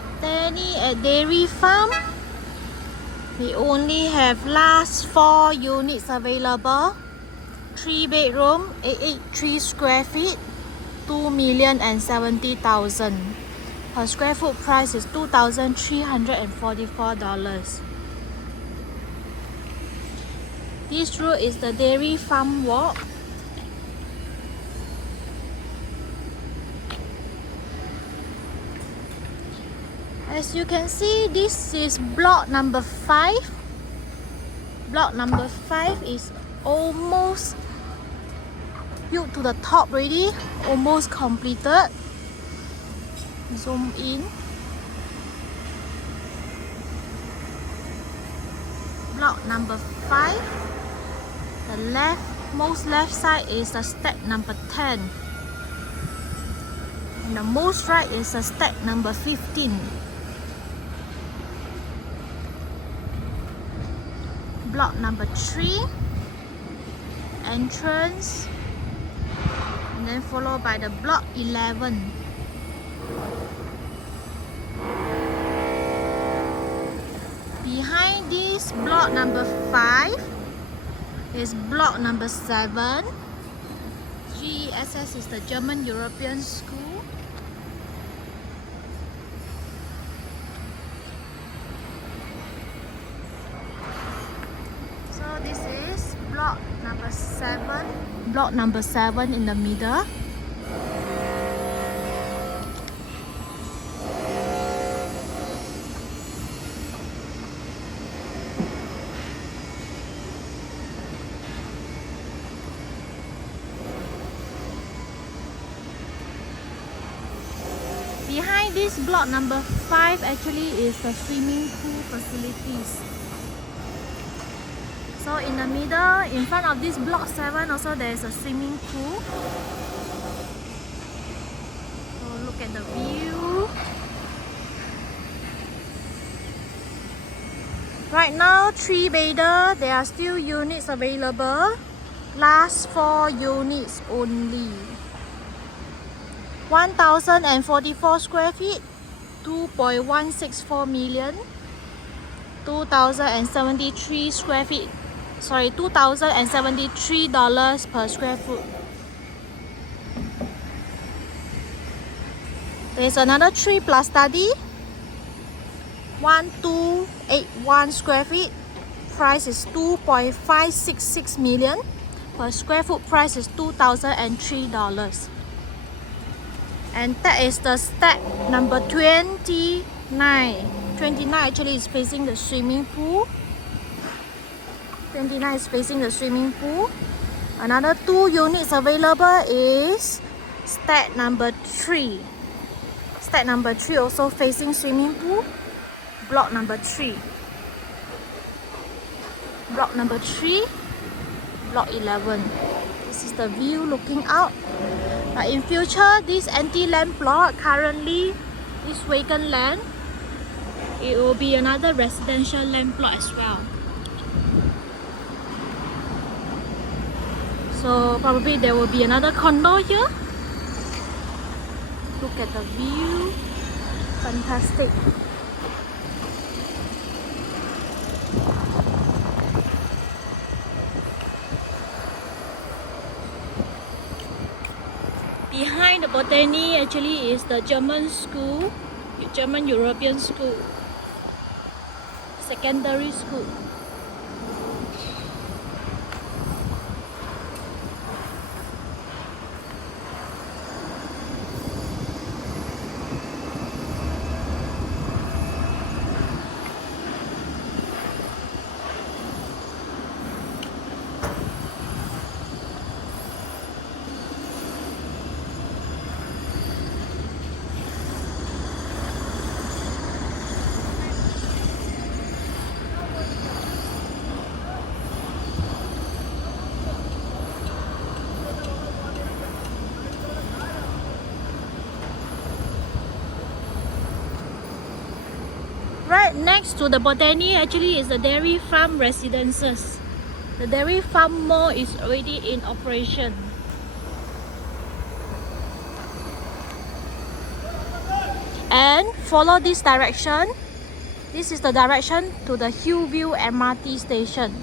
Botany at Dairy Farm. We only have last 4 units available. 3 bedroom, 883 square feet, 2,070,000. Per square foot price is $2,344. This road is the Dairy Farm Walk. As you can see, this is block number 5. Block number 5 is almost built to the top already, almost completed. Zoom in. Block number 5. The most left side is the stack number 10. And the most right is the stack number 15. Block number 3, entrance, and then followed by the block 11. Behind this block number 5 is block number 7. GESS is the German European School. This is block number 7. Block number 7 in the middle. Behind this block number 5 actually is the swimming pool facilities. So in the middle, in front of this block 7 also there is a swimming pool. So look at the view. Right now 3 bedder, there are still units available. Last 4 units only. 1,044 square feet, 2.164 million. 2,073 square feet. Sorry, $2,073 per square foot. There's another 3 plus study. 1,281 square feet. Price is $2.566 million. Per square foot price is $2,003. And that is the stack number 29. 29 actually is facing the swimming pool. 29 is facing the swimming pool. Another 2 units available is stack number 3. Stack number 3 also facing swimming pool. Block number 3. Block number 3. Block 11. This is the view looking out. But in future, this empty land plot, currently this vacant land, it will be another residential land plot as well. So probably there will be another condo here. Look at the view. Fantastic. Behind the Botany actually is the German school, German European School, secondary school. Right next to the Botany actually is the Dairy Farm residences. The Dairy Farm Mall is already in operation. and follow this direction. This is the direction to the Hillview MRT station.